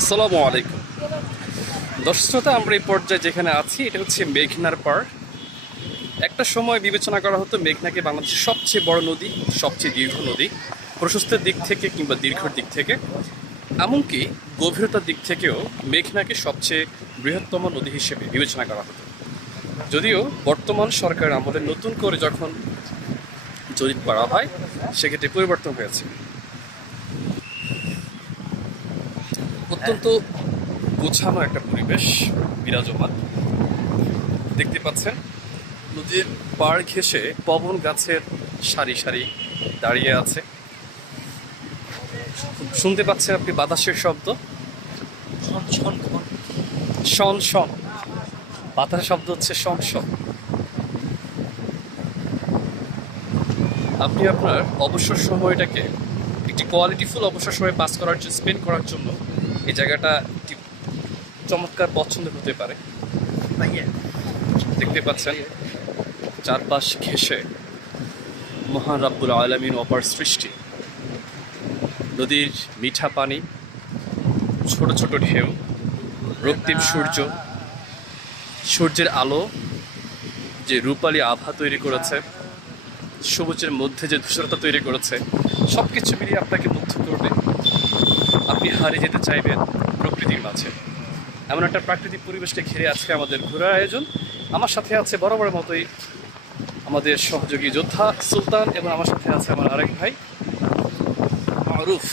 আসসালামু আলাইকুম দর্শক শ্রোতা, আমরা এই পর্যায়ে যেখানে আছি এটা হচ্ছে মেঘনার পাড়। একটা সময় বিবেচনা করা হতো মেঘনাকে বাংলাদেশের সবচেয়ে বড় নদী, সবচেয়ে দীর্ঘ নদী, প্রশস্তের দিক থেকে কিংবা দীর্ঘর দিক থেকে, এমনকি গভীরতার দিক থেকেও মেঘনাকে সবচেয়ে বৃহত্তম নদী হিসেবে বিবেচনা করা হতো। যদিও বর্তমান সরকার আমলে নতুন করে যখন জরিপ করা হয় সেক্ষেত্রে পরিবর্তন হয়েছে। অত্যন্ত গোছানো একটা পরিবেশ বিরাজমান। দেখতে পাচ্ছেন নদীর পাড় ঘেঁষে পবন গাছের সারি সারি দাঁড়িয়ে আছে। শুনতে পাচ্ছেন আপনি বাতাসের শব্দ, শন শন, বাতাসের শব্দ হচ্ছে শন শন। আপনি আপনার অবসর সময়টাকে একটি কোয়ালিটিফুল অবসর সময় পাস করার জন্য, স্পেন্ড করার জন্য এই জায়গাটা একটি চমৎকার পছন্দ হতে পারে। দেখতে পাচ্ছেন চারপাশ ঘেঁষে মহান রাব্বুল আলামিন অপার সৃষ্টি, নদীর মিঠা পানি, ছোট ছোট ঢেউ, রক্তিম সূর্য, সূর্যের আলো যে রূপালী আভা তৈরি করেছে, সবুজের মধ্যে যে ধূসরতা তৈরি করেছে, সব কিছু মিলিয়ে আপনাকে মুগ্ধ করবে। আপনি হারিয়ে যেতে চাইবেন প্রকৃতির মাঝে। এমন একটা প্রাকৃতিক পরিবেশকে ঘিরে আজকে আমাদের ঘোরার আয়োজন। আমার সাথে আছে বরাবরের মতোই আমাদের সহযোগী যোদ্ধা সুলতান, এবং আমার সাথে আছে আমার আরেক ভাই মারুফ।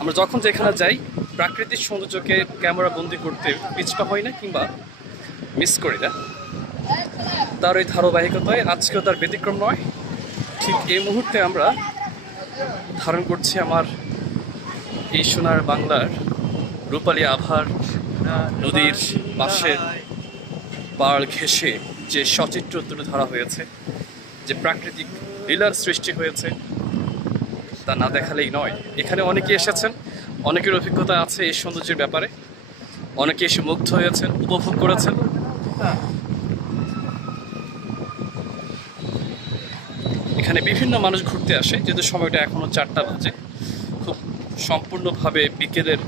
আমরা যখন যেখানে যাই প্রাকৃতিক সৌন্দর্যকে ক্যামেরা বন্দি করতে পিছপা হয় না কিংবা মিস করি না। তার ওই ধারাবাহিকতায় আজকেও তার ব্যতিক্রম নয়। ঠিক এই মুহূর্তে আমরা ধারণ করছি আমার এই সোনার বাংলার রূপালী আভার নদীর পাশের পাড় ঘেঁষে যে সচিত্র তুলে ধরা হয়েছে, যে প্রাকৃতিক লীলার সৃষ্টি হয়েছে, তা না দেখালেই নয়। এখানে অনেকে এসেছেন, অনেকের অভিজ্ঞতা আছে এই সৌন্দর্যের ব্যাপারে, অনেকে এসে মুগ্ধ হয়েছেন, উপভোগ করেছেন। এখানে বিভিন্ন মানুষ ঘুরতে আসে, যেহেতু সময়টা এখনো 4টা বাজে, খুব সম্পূর্ণভাবে বিকেলের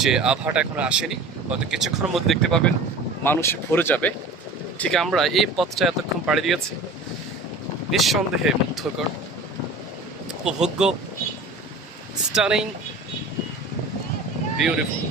যে আবহাওয়াটা এখনো আসেনি। হয়তো কিছুক্ষণের মধ্যে দেখতে পাবেন মানুষে ভরে যাবে। ঠিক আমরা এই পথটা এতক্ষণ পাড়ি দিয়েছি, নিঃসন্দেহে মুগ্ধকর, উপভোগ্য, স্টানিং, বিউটিফুল।